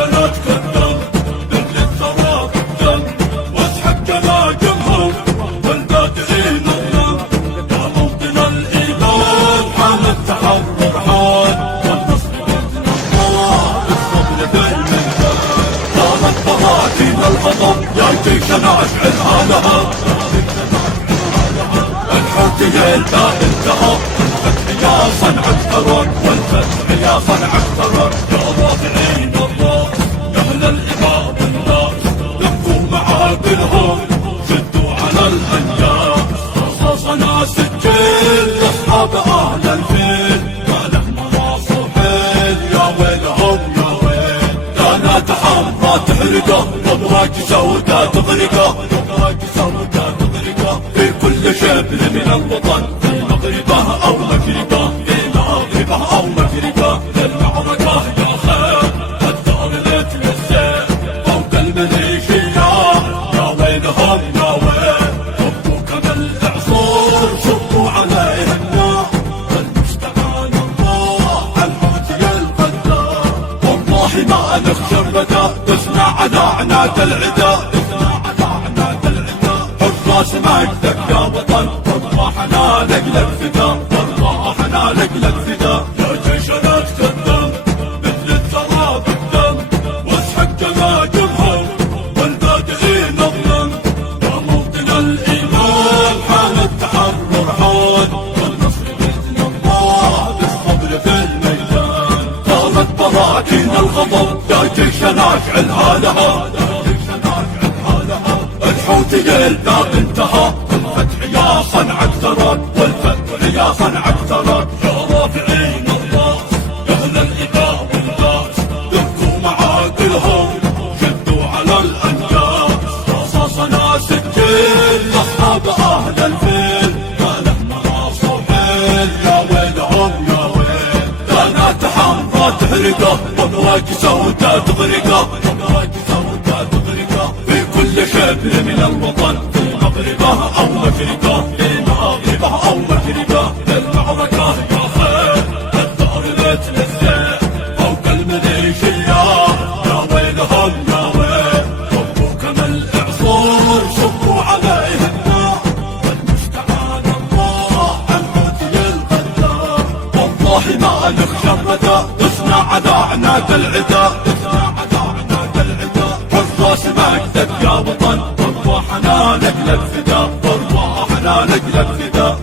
جيشنا تقدم مثل الثرى بالدم، واسحب جناجمهم والبادئين الظلم. يا موطن الإيمان حان التحرر حان، والنصر بإذن الله بالصبر بالميدان. قامت براكين الغضب يا جيشنا اشعلها لها، الحوثيين لا انتهى، والفتح يا صنع الثرى، والفتح يا صنع الثرى. يا رافعين الراس يا اهل الإباء والناس، لفوا معابرهم شدوا على الأنياس. رصاصنا سجل لاصحاب اهل الفيل، ما له مراس وحيل يا ويلهم يا ويل. كانت حمراء تحرقه وابراج سوداء تغرقه، وابراج سوداء تغرقه في كل شبر من الوطن، في مغربه او مشرقه، في مغربه او مشرقه. للمعركه يا خير الدار ليت للسيف فوق الميليشيا، يا ويلهم يا ويل. صبوا كما الاعصار صبوا عليه النار، المستعان الله الحوثي القدار. والله ما نخشى الردى، دسنا على عناد العدا، دسنا على عناد العدا. حراس مجدك يا وطن، والله لك فدا، والله لك فدا. يا جيشنا تقدم مثل الثرى بالدم، واسحب جناجمهم والبادئين الظلم. يا موطن الإيمان حان التحرر حان، والنصر بإذن الله بالصبر في الميدان. طارت براكين الغضب يا جيشنا اشعلها لها، الحوثيين لا انتهى، الفتح يا صنع الثرى، والفتح يا صنع الثرى. يا رافعين الراس يا اهل الإباء والناس، دقوا معاقلهم شدوا على الأنياس. رصاصنا سجل لاصحاب اهل الفيل، ما له مراس وحيل يا ويلهم يا ويل. كانت حمراء تحرقه وابراج سوداء تغرقه، وابراج سوداء تغرقه في كل شبر من الوطن، في مغربه او مشرقه، في مغربه او مشرقه. للمعركه يا خير الدار ليت للسيف فوق الميليشيا، يا ويلهم يا ويل. صبوا كما الاعصار صبوا عليه النار، والمستعان الله الحوثي القدار. والله ما نخشى الردى، دسنا على عناد العدا، دسنا على عناد العدا. حراس مجدك يا وطن، والله لك فدا، والله لك فدا.